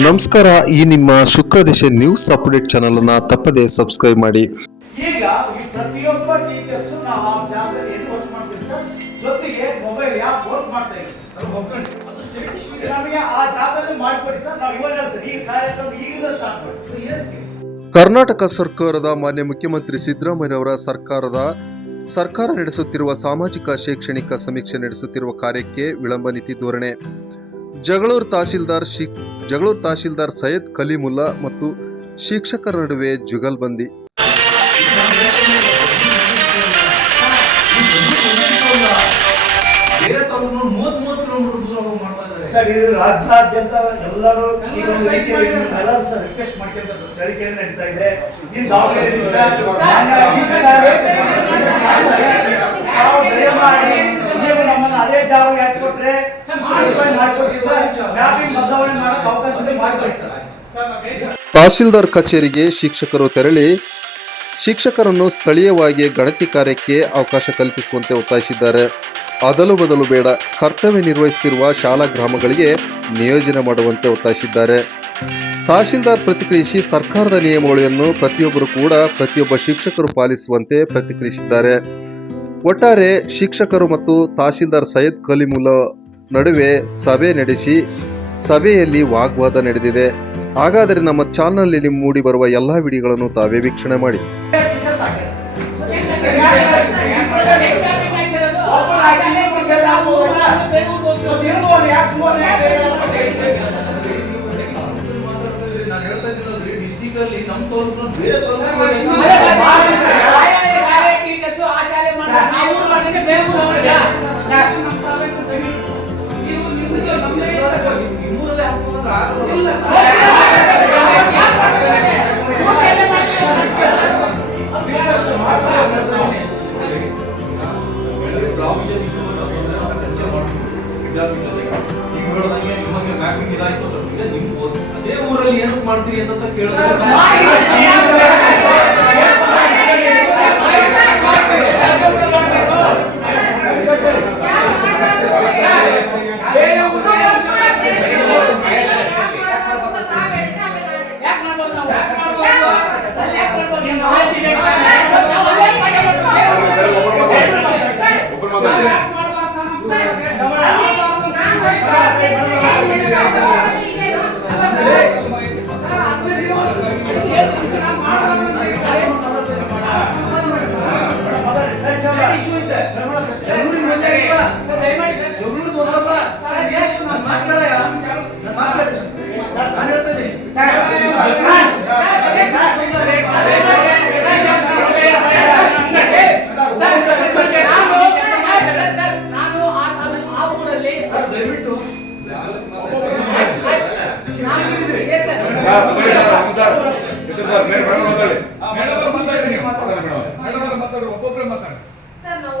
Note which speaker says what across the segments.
Speaker 1: ನಮಸ್ಕಾರ ಈ ನಿಮ್ಮ ಶುಕ್ರದಿಶೆ ನ್ಯೂಸ್ ಅಪ್ಡೇಟ್ ಚಾನಲ್ ಅನ್ನ ತಪ್ಪದೇ ಸಬ್ಸ್ಕ್ರೈಬ್ ಮಾಡಿ.
Speaker 2: ಈಗ ಈ ಪ್ರತಿಯೊಬ್ಬ ಟೀಚರ್ಸ್ ನಾವು ಆ ಜಾಗದಲ್ಲಿ ಏನು ವರ್ಕ್ ಮಾಡ್ತೀವಿ ಸರ್? ಜೊತೆಗೆ ಮೊಬೈಲ್ ಯಾಪ್ ವರ್ಕ್ ಮಾಡ್ತಾ ಇದೆ? ನಮಗೆ ಆ ಜಾಗದಲ್ಲಿ ಮಾಡಿಕೊಡಿ ಸರ್. ನಾವು ಇವಾಗ ಸರ್. ಈ ಕಾರ್ಯಕ್ರಮ ಈಗಿಂದ ಸ್ಟಾರ್ಟ್ ಮಾಡಿ.
Speaker 1: ಕರ್ನಾಟಕ ಸರ್ಕಾರದ ಮಾನ್ಯ ಮುಖ್ಯಮಂತ್ರಿ ಸಿದ್ದರಾಮಯ್ಯ ಅವರ ಸರ್ಕಾರದ ಸರ್ಕಾರ ನಡೆಸುತ್ತಿರುವ ಸಾಮಾಜಿಕ ಶೈಕ್ಷಣಿಕ ಸಮೀಕ್ಷೆ ನಡೆಸುತ್ತಿರುವ ಕಾರ್ಯಕ್ಕೆ ವಿಳಂಬ ನೀತಿ ಧೋರಣೆ. ಜಗಳೂರು ತಹಶೀಲ್ದಾರ್ ಶಿಕ್ ಜಗಳೂರು ತಹಶೀಲ್ದಾರ್ ಸೈಯದ್ ಕಲೀಮುಲ್ಲಾ ಮತ್ತು ಶಿಕ್ಷಕರ ನಡುವೆ ಜುಗಲ್ಬಂದಿ
Speaker 2: ಸರ್ ಇದು ರಾಜ್ಯಾದ್ಯಂತ ಎಲ್ಲರೂ ರಿಕ್ವೆಸ್ಟ್ ಮಾಡ್ಕೊಂತ ನಡೀತಾ ಇದೆ. ನೀವು ನಮ್ಮನ್ನ ಅದೇ ಜಾಗಕ್ಕೆ ಹಾಕೊಟ್ರೆ
Speaker 1: ತಹಶೀಲ್ದಾರ್ ಕಚೇರಿಗೆ ಶಿಕ್ಷಕರು ತೆರಳಿ ಶಿಕ್ಷಕರನ್ನು ಸ್ಥಳೀಯವಾಗಿ ಗಣತಿ ಕಾರ್ಯಕ್ಕೆ ಅವಕಾಶ ಕಲ್ಪಿಸುವಂತೆ ಒತ್ತಾಯಿಸಿದ್ದಾರೆ. ಅದಲು ಬದಲು ಬೇಡ, ಕರ್ತವ್ಯ ನಿರ್ವಹಿಸುತ್ತಿರುವ ಶಾಲಾ ಗ್ರಾಮಗಳಿಗೆ ನಿಯೋಜನೆ ಮಾಡುವಂತೆ ಒತ್ತಾಯಿಸಿದ್ದಾರೆ. ತಹಶೀಲ್ದಾರ್ ಪ್ರತಿಕ್ರಿಯಿಸಿ ಸರ್ಕಾರದ ನಿಯಮಗಳನ್ನು ಪ್ರತಿಯೊಬ್ಬರು ಕೂಡ ಪ್ರತಿಯೊಬ್ಬ ಶಿಕ್ಷಕರು ಪಾಲಿಸುವಂತೆ ಪ್ರತಿಕ್ರಿಯಿಸಿದ್ದಾರೆ. ಒಟ್ಟಾರೆ ಶಿಕ್ಷಕರು ಮತ್ತು ತಹಶೀಲ್ದಾರ್ ಸೈಯದ್ ಕಲಿಮುಲ್ಲಾ ನಡುವೆ ಸಭೆ ನಡೆಸಿ ಸಭೆಯಲ್ಲಿ ವಾಗ್ವಾದ ನಡೆದಿದೆ. ಹಾಗಾದರೆ ನಮ್ಮ ಚಾನಲ್ನಲ್ಲಿ ಮೂಡಿ ಬರುವ ಎಲ್ಲ ವಿಡಿಯೋಗಳನ್ನು ತಾವೇ ವೀಕ್ಷಣೆ ಮಾಡಿ.
Speaker 3: ಏನಕ್ಕೆ ಮಾಡ್ತೀರಿ ಅಂತ ಕೇಳಿದ್ರೆ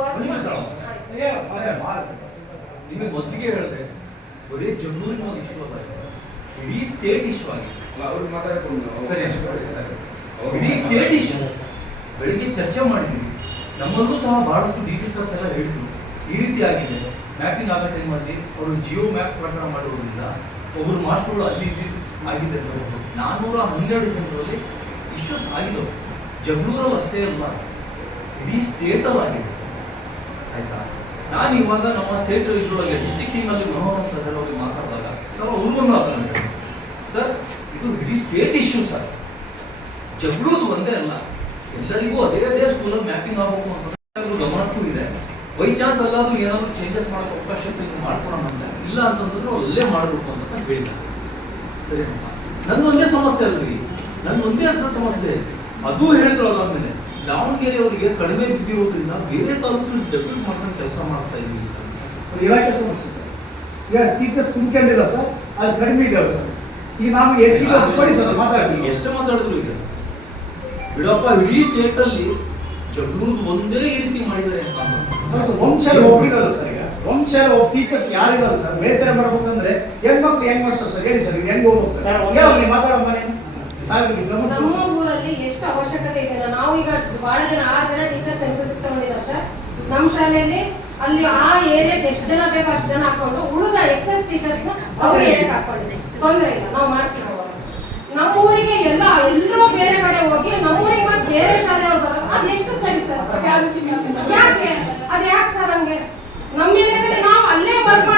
Speaker 3: ಒಂದು ನಿಮಿಷ ತಾಳು. ನಿಮಗೆ ಮೊದಲಿಗೆ ಹೇಳಿದೆ ಬರೀ ಜಮ್ಮೂರಿನ ಒಂದು ಇಶ್ಯೂ ಅಲ್ಲ. ಇಡೀ ಸ್ಟೇಟ್ ಇಶ್ಯೂ ಆಗಿದೆ ಸರಿ ಸರಿ. ಇಡೀ ಸ್ಟೇಟ್ ಇಶ್ಯೂ ಬೆಳಿಗ್ಗೆ ಚರ್ಚೆ ಮಾಡಿದ್ವಿ. ನಮ್ಮಲ್ಲೂ ಸಹ ಬಹಳಷ್ಟು ಡಿ ಸಿ ಸರ್ಸ್ ಎಲ್ಲ ಹೇಳಿದ್ರು. ಈ ರೀತಿ ಆಗಿದೆ. ಮ್ಯಾಪಿಂಗ್ ಆಗೋ ಮಾಡಿ ಅವರು ಜಿಯೋ ಮ್ಯಾಪ್ ಪ್ರಕಾರ ಮಾಡಿರೋದ್ರಿಂದ ಒಬ್ಬರು ಮಾಸ್ಟರ್ಗಳು ಅಲ್ಲಿ ಇಲ್ಲಿ ಆಗಿದೆ. ನಾನ್ನೂರ ಹನ್ನೆರಡು ಜನರಲ್ಲಿ ಇಶ್ಯೂಸ್ ಆಗಿದ್ದವು ಜಗಳೂರಲ್ಲಿ ಅಷ್ಟೇ ಅಲ್ಲ ಇಡೀ ಸ್ಟೇಟಲ್ಲಿ ಆಗಿದೆ ಆಯ್ತಾ? ನಾನು ಇವಾಗ ನಮ್ಮ ಸ್ಟೇಟ್ ಇದ್ರೊಳಗೆ ಡಿಸ್ಟಿಕ್ ಟೀಮಲ್ಲಿ ಮನೋಹರ್ ಅಂತ ಅವ್ರಿಗೆ ಮಾತಾಡಿದಾಗ ಸರ್ ಅವ್ರಿಗೂ ಮಾತಾಡ್ತಾರೆ ಸರ್, ಇದು ಇಡೀ ಸ್ಟೇಟ್ ಇಶ್ಯೂ ಸರ್. ಜಗಳೂರು ಒಂದೇ ಅಲ್ಲ. ಎಲ್ಲರಿಗೂ ಅದೇ ಅದೇ ಸ್ಕೂಲಲ್ಲಿ ಮ್ಯಾಪಿಂಗ್ ಆಗಬೇಕು ಅಂತ ಗಮನಕ್ಕೂ ಇದೆ. ಬೈ ಚಾನ್ಸ್ ಅಲ್ಲಾದ್ರೂ ಏನಾದರೂ ಚೇಂಜಸ್ ಮಾಡೋಕೆ ಅವಕಾಶ ಮಾಡ್ಕೊಳೋಣ ಅಂತ. ಇಲ್ಲ ಅಂತಂದ್ರೆ ಅಲ್ಲೇ ಮಾಡಬೇಕು ಅಂತ ಹೇಳಿದ್ದಾರೆ. ಸರಿ ನನ್ನ ಒಂದೇ ಸಮಸ್ಯೆ ಅಲ್ರಿ. ನನ್ನ ಒಂದೇ ಅಂತ ಸಮಸ್ಯೆ. ಅದು ಹೇಳಿದ್ರು ಅದಾದ್ಮೇಲೆ ದಾವಣಗೆರೆ ಅವರಿಗೆ ಕಡಿಮೆ ಬಿದ್ದಿರೋದ್ರಿಂದ ಬೇರೆ ತಾಲೂಕು ಡೆಪ್ಯೂಟ್ ಮಾಡ್ಕೊಂಡು ಕೆಲಸ ಮಾಡಿಸ್ತಾ ಇದ್ದೀವಿ ಸರ್.
Speaker 2: ಇಲಾಖೆ ಸಮಸ್ಯೆ ಸರ್. ಈಗ ಟೀಚರ್ಸ್ ತುಂಬಿಕೊಂಡಿಲ್ಲ ಸರ್ ಅಲ್ಲಿ ಕಡಿಮೆ ಇದೆ ಸರ್. ಈಗ ನಾವು ಹೆಚ್ಚಿಗೆ ಕೊಡಿ ಸರ್ ಮಾತಾಡ್ತೀವಿ.
Speaker 3: ಎಷ್ಟು ಮಾತಾಡಿದ್ರು ಈಗ. ಬಿಡಪ್ಪ ಇಡೀ ಸ್ಟೇಟ್ ಅಲ್ಲಿ ಜಗಳೂರು ಒಂದೇ ಈ ರೀತಿ ಮಾಡಿದ್ದಾರೆ ಅಂತ
Speaker 2: ಸರ್ ವಂಶಾಲ ಸರ್ ಈಗ. ಸಲ ಒಬ್ಬ ಟೀಚರ್ಸ್ ಯಾರಿಲ್ಲ ಸರ್? ಬೇರೆ ಮಾಡ್ಬೇಕಂದ್ರೆ ಹೆಣ್ಮಕ್ಳು ಹೆಂಗ್ ಮಾಡ್ತಾರೆ ಸರ್? ಹೇಳಿ ಸರ್ ಹೆಂಗ್ ಹೋಗ್ಬೇಕು ಸರ್? ಮಾತಾಡೋ ಮನೆ?
Speaker 4: ನಮ್ಮ ಊರಲ್ಲಿ ಎಷ್ಟು ಅವಶ್ಯಕತೆ ಇದೆ ನಾವು ಈಗ ಬಹಳ ಜನ ಆರು ಜನ ಟೀಚರ್ ಸೆನ್ಸಸ್ ತಗೊಂಡಿದ್ದಾರೆ ಸರ್. ನಮ್ಮ ಶಾಲೆಯಲ್ಲಿ ಅಲ್ಲಿ ಆ ಏರಿಯಾದ ಎಷ್ಟು ಜನ ಬೇಕು ಅಷ್ಟು ಜನ ಹಾಕೊಂಡು ಉಳಿದ ಎಕ್ಸಸ್ ಟೀಚರ್ಸ್ ಅವ್ರ ಏರಿಯಾಗೆ ಹಾಕೊಂಡಿದೆ ತೊಂದರೆ ಇಲ್ಲ ನಾವು ಮಾಡ್ತೀವಿ ನಮ್ಮ ಊರಿಗೆ ಎಲ್ಲ ಎಲ್ಲರೂ ಬೇರೆ ಕಡೆ ಹೋಗಿ ನಮ್ಮೂರಿಗೆ ಮತ್ತೆ ಬೇರೆ ಶಾಲೆಯವ್ರು ಬರೋದು ಅದು ಎಷ್ಟು ಸರಿ ಸರ್? ಯಾಕೆ? ಅದು ಯಾಕೆ ಸರ್ ಹಂಗೆ? ನಮ್ಮ ಏರಿಯಾದಲ್ಲಿ ನಾವು ಅಲ್ಲೇ ವರ್ಕ್